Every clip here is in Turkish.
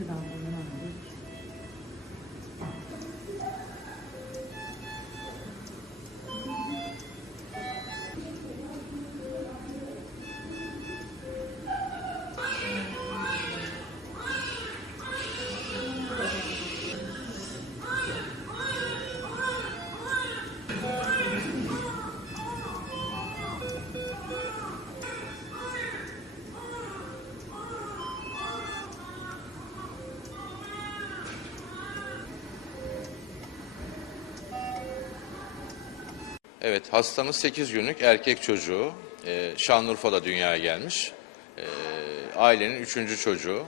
Tedaviden aldık. Evet, hastamız 8 günlük erkek çocuğu. Ee, Şanlıurfa'da dünyaya gelmiş. Ee, ailenin üçüncü çocuğu.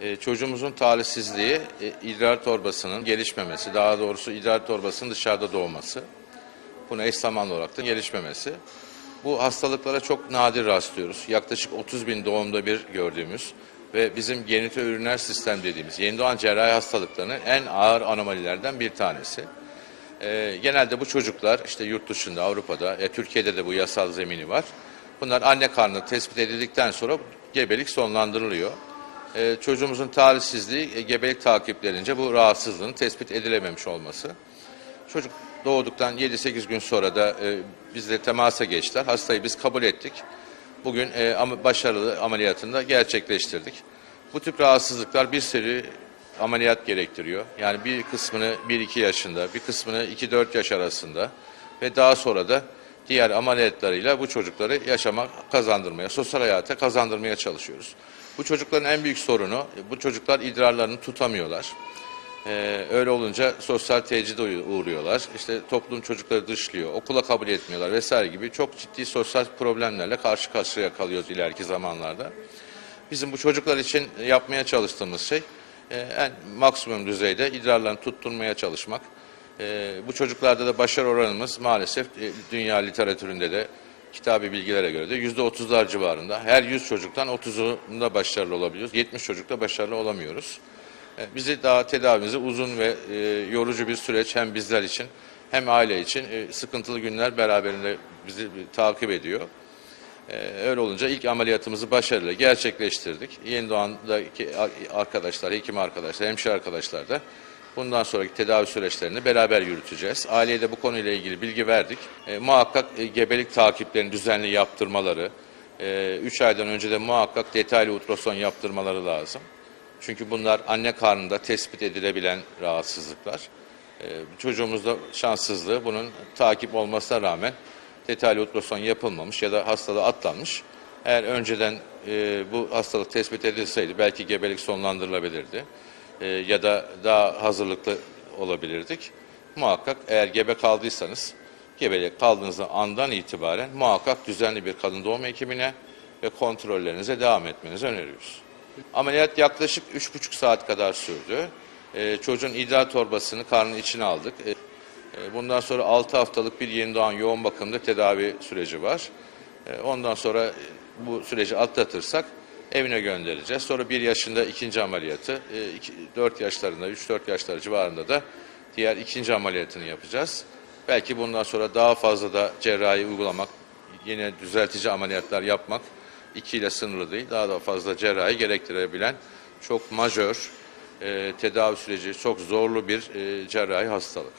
Ee, çocuğumuzun talihsizliği e, idrar torbasının gelişmemesi, daha doğrusu idrar torbasının dışarıda doğması. Buna eş zamanlı olarak da gelişmemesi. Bu hastalıklara çok nadir rastlıyoruz. Yaklaşık 30 bin doğumda bir gördüğümüz ve bizim genitoüriner sistem dediğimiz yeni doğan cerrahi hastalıklarının en ağır anomalilerden bir tanesi. Ee, genelde bu çocuklar işte yurt dışında, Avrupa'da, e, Türkiye'de de bu yasal zemini var. Bunlar anne karnı tespit edildikten sonra gebelik sonlandırılıyor. Ee, çocuğumuzun talihsizliği e, gebelik takiplerince bu rahatsızlığın tespit edilememiş olması. Çocuk doğduktan 7-8 gün sonra da e, bizle temasa geçtiler. Hastayı biz kabul ettik. Bugün e, başarılı ameliyatını da gerçekleştirdik. Bu tip rahatsızlıklar bir seri ameliyat gerektiriyor. Yani bir kısmını 1-2 yaşında, bir kısmını 2-4 yaş arasında ve daha sonra da diğer ameliyatlarıyla bu çocukları yaşama kazandırmaya, sosyal hayata kazandırmaya çalışıyoruz. Bu çocukların en büyük sorunu, bu çocuklar idrarlarını tutamıyorlar. Ee, öyle olunca sosyal tecide uğruyorlar. İşte toplum çocukları dışlıyor, okula kabul etmiyorlar vesaire gibi çok ciddi sosyal problemlerle karşı karşıya kalıyoruz ileriki zamanlarda. Bizim bu çocuklar için yapmaya çalıştığımız şey e, en maksimum düzeyde idrarlarını tutturmaya çalışmak. E, bu çocuklarda da başarı oranımız maalesef e, dünya literatüründe de kitabi bilgilere göre de yüzde otuzlar civarında. Her 100 çocuktan 30'unda başarılı olabiliyoruz. 70 çocukta başarılı olamıyoruz. E, Bizi daha tedavimizi uzun ve e, yorucu bir süreç hem bizler için hem aile için e, sıkıntılı günler beraberinde bizi takip ediyor. Ee, öyle olunca ilk ameliyatımızı başarıyla gerçekleştirdik. Yeni doğandaki arkadaşlar, hekim arkadaşlar, hemşire arkadaşlar da bundan sonraki tedavi süreçlerini beraber yürüteceğiz. Aileye de bu konuyla ilgili bilgi verdik. E, muhakkak e, gebelik takiplerini düzenli yaptırmaları, 3 aydan önce de muhakkak detaylı ultrason yaptırmaları lazım. Çünkü bunlar anne karnında tespit edilebilen rahatsızlıklar. E, çocuğumuzda şanssızlığı bunun takip olmasına rağmen detaylı ultrason yapılmamış ya da hastalığı atlanmış. Eğer önceden e, bu hastalık tespit edilseydi belki gebelik sonlandırılabilirdi E, ya da daha hazırlıklı olabilirdik. Muhakkak eğer gebe kaldıysanız gebelik kaldığınız andan itibaren muhakkak düzenli bir kadın doğum hekimine ve kontrollerinize devam etmenizi öneriyoruz. Ameliyat yaklaşık 3,5 saat kadar sürdü. E, çocuğun idrar torbasını karnın içine aldık. E, Bundan sonra 6 haftalık bir yeni doğan yoğun bakımda tedavi süreci var. E, Ondan sonra e, bu süreci atlatırsak evine göndereceğiz. Sonra 1 yaşında ikinci ameliyatı, 4 yaşlarında, 3-4 yaşları civarında da diğer ikinci ameliyatını yapacağız. Belki bundan sonra daha fazla da cerrahi uygulamak, yine düzeltici ameliyatlar yapmak 2 ile sınırlı değil, daha da fazla cerrahi gerektirebilen çok majör, e, tedavi süreci çok zorlu bir e, cerrahi hastalık.